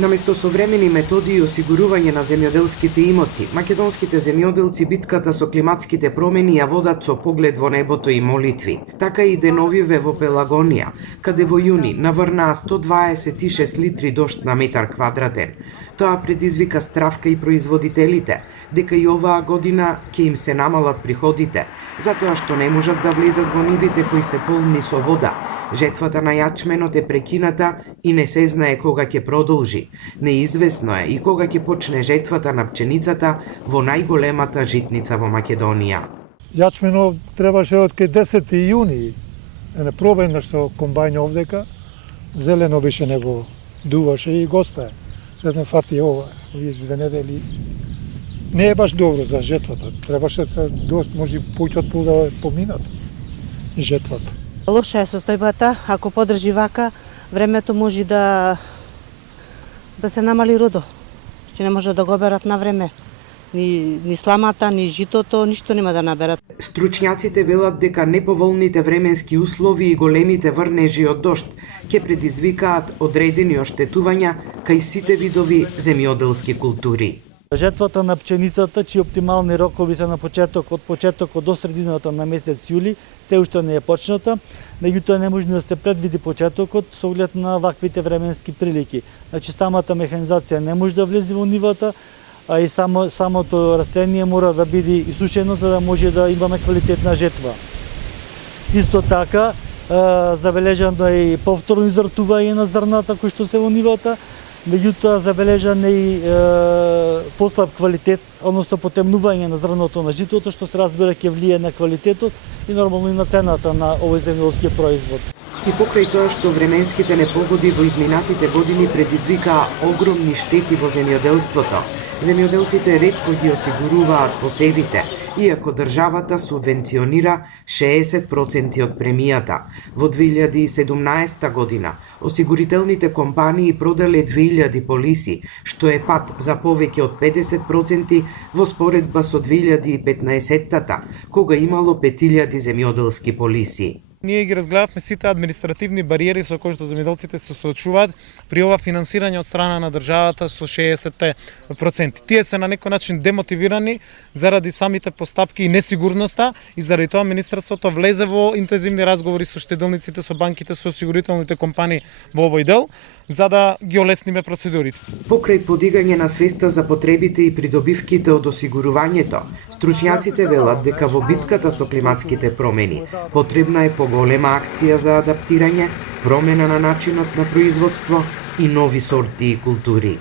Наместо современи методи и осигурување на земјоделските имоти, македонските земјоделци битката со климатските промени ја водат со поглед во небото и молитви. Така и деновиве во Пелагонија, каде во јуни наврнаа 126 литри дожд на метар квадратен. Тоа предизвика стравка и производителите, дека и оваа година ќе им се намалат приходите, затоа што не можат да влезат во нивите кои се полни со вода. Жетвата на јачменот е прекината и не се знае кога ќе продолжи. Неизвестно е и кога ќе почне жетвата на пченицата во најголемата житница во Македонија. Јачменот требаше од 10. јуни, не пробен што комбајн овдека, зелено беше него дуваше и гостае. Се не фати ова, овие 2 недели. Не е баш добро за жетвата. Требаше се може повеќе од пол да поминат жетвата. Лоша е состојбата, ако подржи вака, времето може да се намали родо. Ќе не може да го берат на време. Ни сламата, ни житото, ништо нема да наберат. Стручњаците велат дека неповолните временски услови и големите врнежи од дожд ќе предизвикаат одредени оштетувања кај сите видови земјоделски култури. Жетвата на пченицата, чии оптимални рокови се на од почетокот до средината на месец јули, се уште не е почната, меѓутоа не може да се предвиди почетокот со оглед на ваквите временски прилики. Значи самата механизација не може да влезе во нивата, а и самото растение мора да биде исушено за да може да имаме квалитетна жетва. Исто така, забележано е и повторно израстување на зрната кои што се во нивата, меѓутоа забележан е и послаб квалитет, односно потемнување на зрното на житото, што се разбира ќе влие на квалитетот и нормално и на цената на овој земјоделски производ. И покрај тоа што временските непогоди во изминатите години предизвикаа огромни штети во земјоделството, земјоделците ретко ги осигуруваат посевите, иако државата субвенционира 60% од премијата. Во 2017 година осигурителните компании проделе 2000 полиси, што е пат за повеќе од 50% во споредба со 2015-тата, кога имало 5000 земјоделски полиси. Ние ги разгледавме сите административни бариери со кои што земјоделците се соочуваат при ова финансирање од страна на државата со 60%. Тие се на некој начин демотивирани заради самите постапки и несигурноста и заради тоа министерството влезе во интензивни разговори со штеделниците, со банките, со осигурителните компании во овој дел, за да ги олесниме процедурите. Покрај подигање на свеста за потребите и придобивките од осигурувањето, стручњаците велат дека во битката со климатските промени потребна е поголема акција за адаптирање, промена на начинот на производство и нови сорти и култури.